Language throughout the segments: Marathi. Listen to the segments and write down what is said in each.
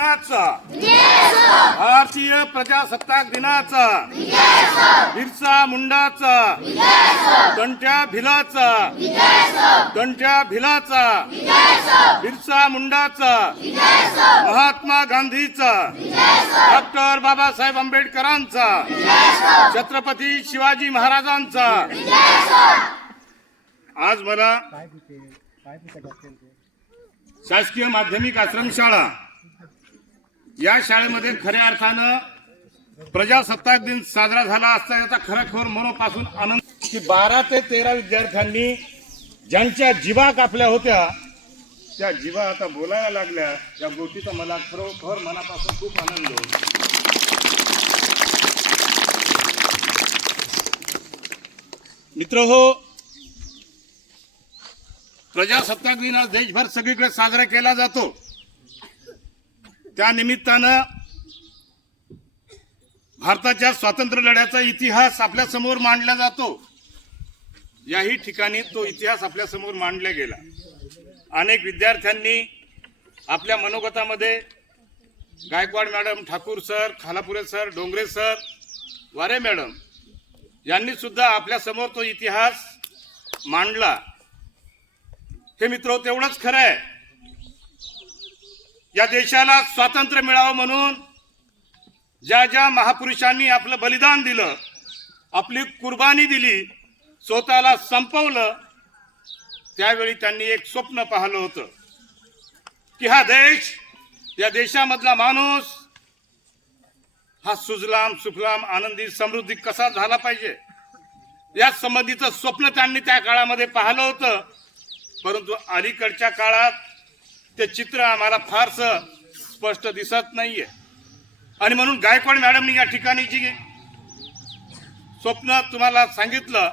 दिनाचा. भारतीय प्रजासत्ताक दिनाचा. बिरसा मुंडाचा. कंट्या भिलाचा कंट्या भिलाचा बिरसा मुंडाचा. महात्मा गांधीचा. डॉक्टर बाबासाहेब आंबेडकरांचा. छत्रपती शिवाजी महाराजांचा. आज मला शासकीय माध्यमिक आश्रमशाळा. या शाळेमध्ये खऱ्या अर्थानं प्रजासत्ताक दिन साजरा झाला असता याचा खरोखर मनोपासून आनंद की बारा ते तेरा विद्यार्थ्यांनी ज्यांच्या जिवा कापल्या होत्या त्या जीवा आता बोलायला लागल्या. या गोष्टीचा मला खरोखर मनापासून खूप आनंद होतो. मित्र हो प्रजासत्ताक दिन आज देशभर सगळीकडे साजरा केला जातो. त्या निमित्तानं भारताच्या स्वातंत्र्य लढ्याचा इतिहास आपल्यासमोर मांडला जातो. याही ठिकाणी तो इतिहास आपल्यासमोर मांडला गेला. अनेक विद्यार्थ्यांनी आपल्या मनोगतामध्ये Gaikwad madam Thakur sir Khalapure sir Dongre sir Ware madam यांनी सुद्धा आपल्यासमोर तो इतिहास मांडला. हे मित्र तेवढंच खरं आहे. या देशाला स्वातंत्र्य मिळावं म्हणून ज्या ज्या महापुरुषांनी आपलं बलिदान दिलं आपली कुर्बानी दिली स्वतःला संपवलं त्यावेळी त्यांनी एक स्वप्न पाहिलं होतं की हा देश या देशामधला माणूस हा सुजलाम सुफलाम आनंदी समृद्धी कसा झाला पाहिजे? या संबंधीचं स्वप्न त्यांनी त्या काळामध्ये पाहिलं होतं परंतु अलीकडच्या काळात ते चित्र आम्हाला फारसं स्पष्ट दिसत नाहीये. आणि म्हणून गायकवाड मॅडमनी या ठिकाणी जी स्वप्न तुम्हाला सांगितलं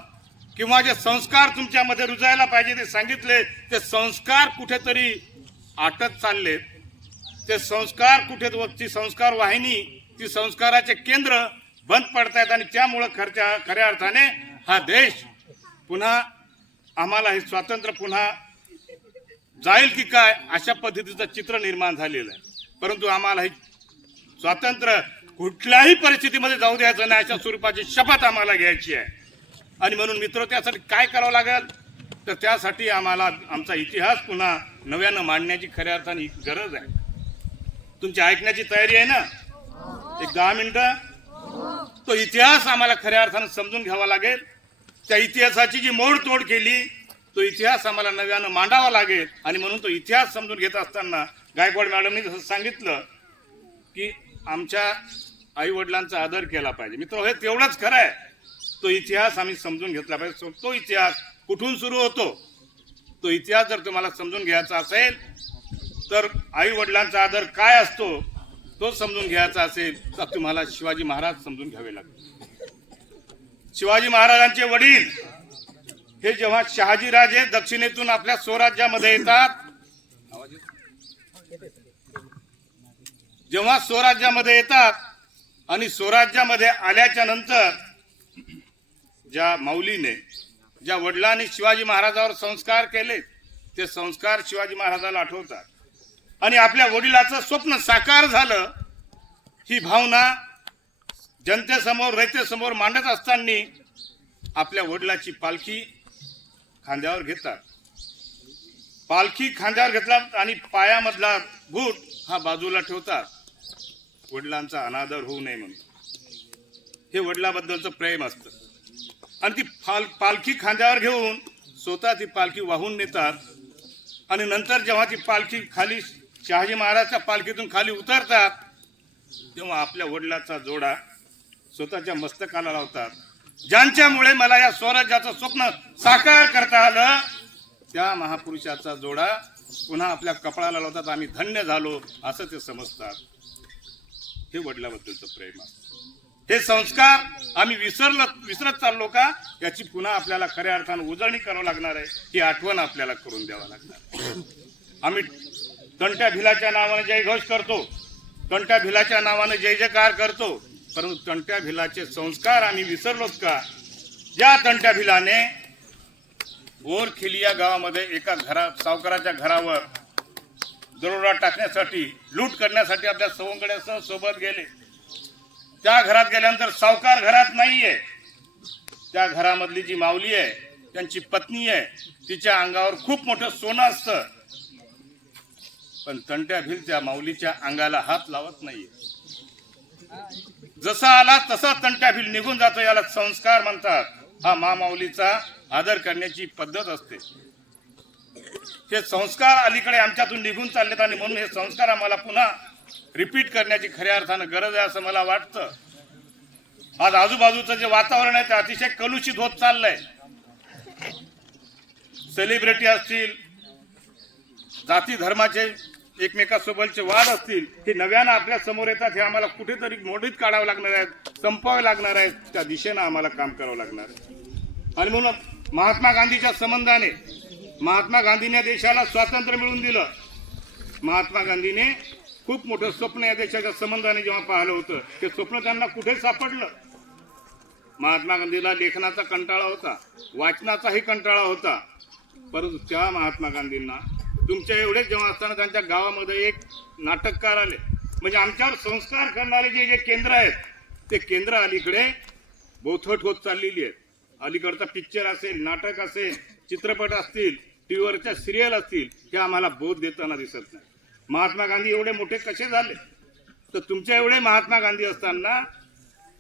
किंवा जे संस्कार तुमच्यामध्ये रुजायला पाहिजे ते सांगितले ते संस्कार कुठेतरी आटत चाललेत ते संस्कार कुठे ती संस्कार वाहिनी ती संस्काराचे केंद्र बंद पडतायत आणि त्यामुळं खरच्या खऱ्या अर्थाने हा देश पुन्हा आम्हाला हे स्वातंत्र्य पुन्हा जाईल की काय अशा पद्धतीचं चित्र निर्माण झालेलं आहे. परंतु आम्हाला हे स्वातंत्र्य कुठल्याही परिस्थितीमध्ये जाऊ द्यायचं नाही अशा स्वरूपाची शपथ आम्हाला घ्यायची आहे. आणि म्हणून मित्र त्यासाठी काय करावं लागेल? तर त्यासाठी आम्हाला आमचा इतिहास पुन्हा नव्यानं मांडण्याची खऱ्या अर्थाने गरज आहे. तुमची ऐकण्याची तयारी आहे ना? एक दहा मिनटं? तो इतिहास आम्हाला खऱ्या अर्थानं समजून घ्यावा लागेल. त्या इतिहासाची जी मोडतोड केली तो इतिहास आम्हाला नव्यानं मांडावा लागेल. आणि म्हणून तो इतिहास समजून घेत असताना गायकवाड मॅडमनी जसं सांगितलं की आमच्या आईवडिलांचा आदर केला पाहिजे. मित्र हे तेवढंच खरं आहे. तो इतिहास आम्ही समजून घेतला पाहिजे. सो तो इतिहास कुठून सुरू होतो? तो इतिहास जर तुम्हाला समजून घ्यायचा असेल तर आईवडिलांचा आदर काय असतो तो समजून घ्यायचा असेल तर तुम्हाला शिवाजी महाराज समजून घ्यावे लागतील. शिवाजी महाराजांचे वडील हे जेव्हा शहाजीराजे दक्षिणेतून आपल्या स्वराज्यामध्ये येतात जेव्हा स्वराज्यामध्ये येतात आणि स्वराज्यामध्ये आल्याच्यानंतर ज्या माऊलीने ज्या वडिलांनी शिवाजी महाराजावर संस्कार केले ते संस्कार शिवाजी महाराजाला आठवतात. आणि आपल्या वडिलाचं स्वप्न साकार झालं ही भावना जनतेसमोर रयतेसमोर मांडत असताना आपल्या वडिलाची पालखी खांद्यावर घेतात. पालखी खांद्यावर घेतला आणि पायामधला बूट हा बाजूला ठेवतात. वडिलांचा अनादर होऊ नये म्हणून. हे वडिलाबद्दलचं प्रेम असतं. आणि ती फाल पालखी खांद्यावर घेऊन स्वतः ती पालखी वाहून नेतात. आणि नंतर जेव्हा ती पालखी खाली शहाजी महाराजच्या पालखीतून खाली उतरतात तेव्हा आपल्या वडिलाचा जोडा स्वतःच्या मस्तकाला लावतात. ज्यांच्यामुळे मला या स्वराज्याचं स्वप्न साकार करता आलं त्या महापुरुषाचा जोडा पुन्हा आपल्या कपाळाला लावतात आम्ही धन्य झालो असं ते समजतात. हे वडिलाबद्दलचं प्रेम हे संस्कार आम्ही विसरलो विसरत चाललो का? याची पुन्हा आपल्याला खऱ्या अर्थानं उजळणी करावं लागणार आहे ही आठवण आपल्याला करून द्यावं लागणार आम्ही तंट्या भिलाच्या नावाने जयघोष करतो तंट्या भिलाच्या नावाने जय जयकार करतो परंतु तंट्या भिलाचे संस्कार आम्ही विसरलोच का? या तंट्या भिलाने बोरखेली गावामध्ये एका घरा सावकाराच्या घरावर दरोडा टाकण्यासाठी लूट करण्यासाठी आपल्या सवंगड्यासह सोबत गेले. त्या घरात गेल्यानंतर सावकार घरात नाहीये. त्या घरामधली जी माऊली आहे त्यांची पत्नी आहे तिच्या अंगावर खूप मोठं सोनं असतं. पण तंट्या भिल त्या माऊलीच्या अंगाला हात लावत नाहीये. जसा आला तसा तंट्या निघून जातो याला संस्कार म्हणतात. हा मामाऊलीचा आदर करण्याची पद्धत असते. हे संस्कार अलीकडे आमच्यातून निघून चाललेत आणि म्हणून हे संस्कार आम्हाला पुन्हा रिपीट करण्याची खऱ्या अर्थानं गरज आहे असं मला वाटतं. आज आजूबाजूचं जे वातावरण आहे ते अतिशय कलुषित होत चाललंय. सेलिब्रिटी असतील जाती धर्माचे एकमेकासोबतचे वाद असतील हे नव्यानं आपल्यासमोर येतात हे आम्हाला कुठेतरी मोडीत काढावं लागणार आहेत संपावे लागणार आहेत त्या दिशेनं आम्हाला काम करावं लागणार आहे. आणि म्हणून महात्मा गांधीच्या संबंधाने महात्मा गांधीने देशाला स्वातंत्र्य मिळवून दिलं. महात्मा गांधीने खूप मोठं स्वप्न या देशाच्या संबंधाने जेव्हा पाहिलं होतं ते स्वप्न त्यांना कुठे सापडलं? महात्मा गांधीला लेखनाचा कंटाळा होता वाचनाचाही कंटाळा होता. परंतु त्या महात्मा गांधींना तुमच्या एवढे जेव्हा असताना त्यांच्या गावामध्ये एक नाटककार आले. म्हणजे आमच्यावर संस्कार करणारे जे जे केंद्र आहेत ते केंद्र अलीकडे बोथट होत चाललेली आहेत. अलीकडचा पिक्चर असेल नाटक असेल चित्रपट असतील टीव्हीवरच्या सिरियल असतील हे आम्हाला बोध देताना दिसत नाही. महात्मा गांधी एवढे मोठे कसे झाले? तर तुमच्या एवढे महात्मा गांधी असताना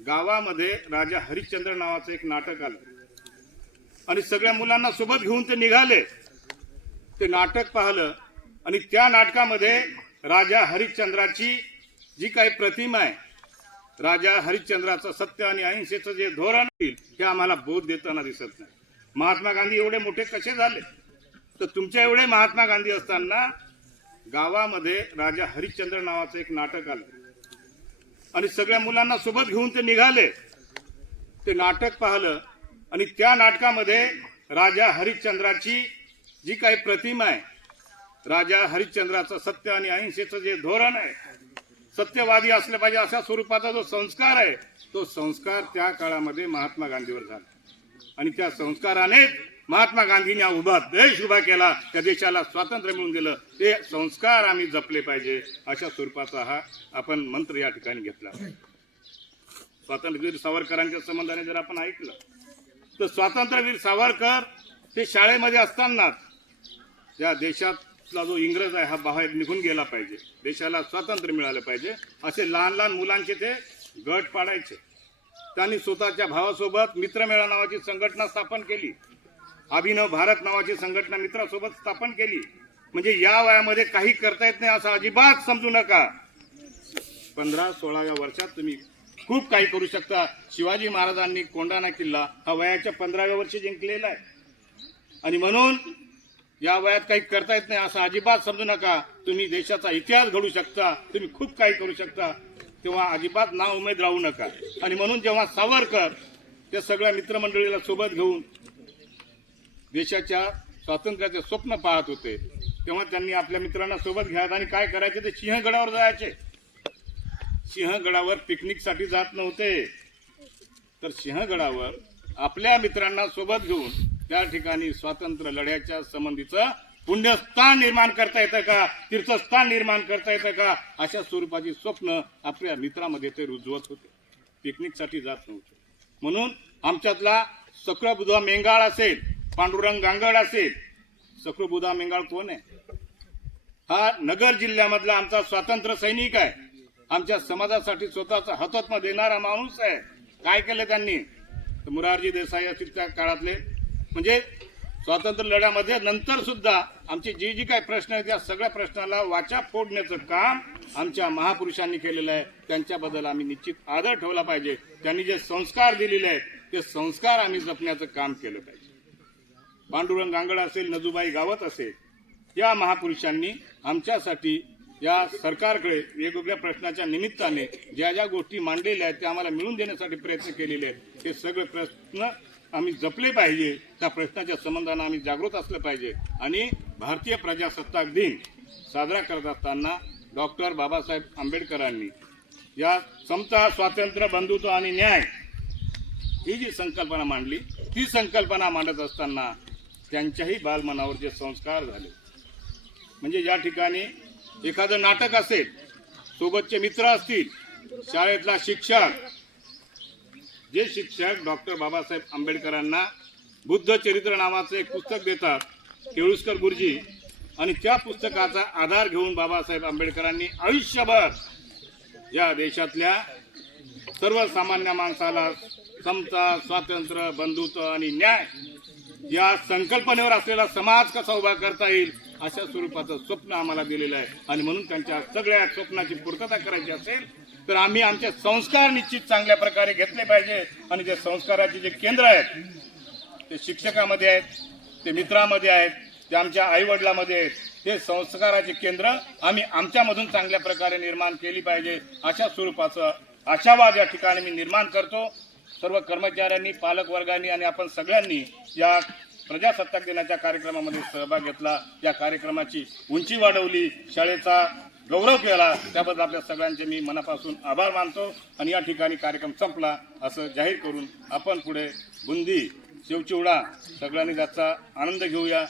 गावामध्ये राजा हरिश्चंद्र नावाचं एक नाटक आलं. आणि सगळ्या मुलांना सोबत घेऊन ते निघाले. ते नाटक पाहिलं आणि त्या नाटकामध्ये राजा हरिश्चंद्राची जी काही प्रतिमा आहे राजा हरिश्चंद्राचं सत्य आणि अहिंसेचं जे धोरण येईल ते आम्हाला बोध देताना दिसत नाही. महात्मा गांधी एवढे मोठे कसे झाले? तर तुमच्या एवढे महात्मा गांधी असताना गावामध्ये राजा हरिश्चंद्र नावाचं एक नाटक आलं. आणि सगळ्या मुलांना सोबत घेऊन ते निघाले. ते नाटक पाहिलं आणि त्या नाटकामध्ये राजा हरिश्चंद्राची जी काही प्रतिमा आहे राजा हरिश्चंद्राचं सत्य आणि अहिंसेचं जे धोरण आहे सत्यवादी असले पाहिजे अशा स्वरूपाचा जो संस्कार आहे तो संस्कार त्या काळामध्ये महात्मा गांधीवर झाला. आणि त्या संस्काराने महात्मा गांधींनी उभा देश उभा केला त्या देशाला स्वातंत्र्य मिळून दिलं. ते संस्कार आम्ही जपले पाहिजे अशा स्वरूपाचा हा आपण मंत्र या ठिकाणी घेतला. स्वातंत्र्यवीर सावरकरांच्या संबंधाने जर आपण ऐकलं तर स्वातंत्र्यवीर सावरकर ते शाळेमध्ये असतानाच या देशातला जो इंग्रज आहे हा बाहेर निघून गेला पाहिजे. देशाला स्वातंत्र्य मिळालं पाहिजे. असे लहान लहान मुलांचे ते गट पाडायचे. त्यांनी स्वतःच्या भावासोबत मित्रमेळा नावाची संघटना स्थापन केली. अभिनव भारत नावाची संघटना मित्रासोबत स्थापन केली. म्हणजे या वयामध्ये काही करता येत नाही असं अजिबात समजू नका. पंधरा सोळाव्या वर्षात तुम्ही खूप काही करू शकता. शिवाजी महाराजांनी कोंडाणा किल्ला हा वयाच्या पंधराव्या वर्षी जिंकलेला आहे. आणि म्हणून या वयात काही करता येत नाही असं अजिबात समजू नका. तुम्ही देशाचा इतिहास घडू शकता. तुम्ही खूप काही करू शकता. तेव्हा अजिबात ना उमेद राहू नका. आणि म्हणून जेव्हा सावरकर त्या सगळ्या मित्रमंडळीला सोबत घेऊन देशाच्या स्वातंत्र्याचे स्वप्न पाहत होते तेव्हा त्यांनी आपल्या मित्रांना सोबत घ्यायचं आणि काय करायचे ते सिंहगडावर जायचे. सिंहगडावर पिकनिकसाठी जात नव्हते. तर सिंहगडावर आपल्या मित्रांना सोबत घेऊन त्या ठिकाणी स्वातंत्र्य लढ्याच्या संबंधीचं पुण्यस्थान निर्माण करता येतं का? तीर्थस्थान निर्माण करता येतं का? अशा स्वरूपाची स्वप्न आपल्या मित्रामध्ये ते रुजवत होते. पिकनिकसाठी जात नव्हते. म्हणून आमच्यातला सक्रबुधा मेंगाळ असेल पांडुरंग गांगड असेल सक्रबुधा मेंगाळ कोण आहे? हा नगर जिल्ह्यामधला आमचा स्वातंत्र्य सैनिक आहे. आमच्या समाजासाठी स्वतःचा हतत्म देणारा माणूस आहे. काय केलं त्यांनी? मुरारजी देसाई असतील त्या काळातले म्हणजे स्वातंत्र्य लढ्यामध्ये नंतर सुद्धा आमचे जे जे काही प्रश्न आहेत त्या सगळ्या प्रश्नाला वाचा फोडण्याचं काम आमच्या महापुरुषांनी केलेलं आहे. त्यांच्याबद्दल आम्ही निश्चित आदर ठेवला पाहिजे. त्यांनी जे संस्कार दिलेले आहेत ते संस्कार आम्ही जपण्याचं काम केलं पाहिजे. पांडुरंग गांगड असेल नजूबाई गावत असेल या महापुरुषांनी आमच्यासाठी या सरकारकडे वेगवेगळ्या प्रश्नाच्या निमित्ताने ज्या ज्या गोष्टी मांडलेल्या आहेत त्या आम्हाला मिळून देण्यासाठी प्रयत्न केलेले आहेत हे सगळे प्रश्न आम्ही जपले पाहिजे त्या प्रश्नाच्या संबंधानं आम्ही जागृत असलं पाहिजे. आणि भारतीय प्रजासत्ताक दिन साजरा करत असताना डॉक्टर बाबासाहेब आंबेडकरांनी या समता स्वातंत्र्य बंधुत्व आणि न्याय ही जी संकल्पना मांडली ती संकल्पना मांडत असताना त्यांच्याही बालमनावर जे संस्कार झाले. म्हणजे या ठिकाणी एखादं नाटक असेल सोबतचे मित्र असतील शाळेतला शिक्षक जे शिक्षक डॉक्टर बाबासाहेब आंबेडकरांना बुद्ध चरित्र नावाचं एक पुस्तक देतात केळुसकर गुरुजी आणि त्या पुस्तकाचा आधार घेऊन बाबासाहेब आंबेडकरांनी आयुष्यभर या देशातल्या सर्वसामान्य माणसाला समता स्वातंत्र्य बंधुत्व आणि न्याय या संकल्पनेवर असलेला समाज कसा उभा करता येईल अशा स्वरूपाचं स्वप्न आम्हाला दिलेलं आहे. आणि म्हणून त्यांच्या सगळ्या स्वप्नाची पूर्तता करायची असेल तर आम्ही आमचे संस्कार निश्चित चांगल्या प्रकारे घेतले पाहिजे. आणि जे संस्काराचे जे केंद्र आहेत ते शिक्षकामध्ये आहेत ते मित्रामध्ये आहेत ते आमच्या आईवडिलामध्ये आहेत हे संस्काराचे केंद्र आम्ही आमच्यामधून चांगल्या प्रकारे निर्माण केली पाहिजे. अशा स्वरूपाचं आशावाद या ठिकाणी मी निर्माण करतो. सर्व कर्मचाऱ्यांनी पालकवर्गांनी आणि आपण सगळ्यांनी या प्रजासत्ताक दिनाच्या कार्यक्रमामध्ये सहभाग घेतला. या कार्यक्रमाची उंची वाढवली. शाळेचा गौरव केला. त्याबद्दल आपल्या सगळ्यांचे मी मनापासून आभार मानतो आणि या ठिकाणी कार्यक्रम संपला असं जाहीर करून आपण पुढे बुंदी शिवचिवडा सगळ्यांनी त्याचा आनंद घेऊया.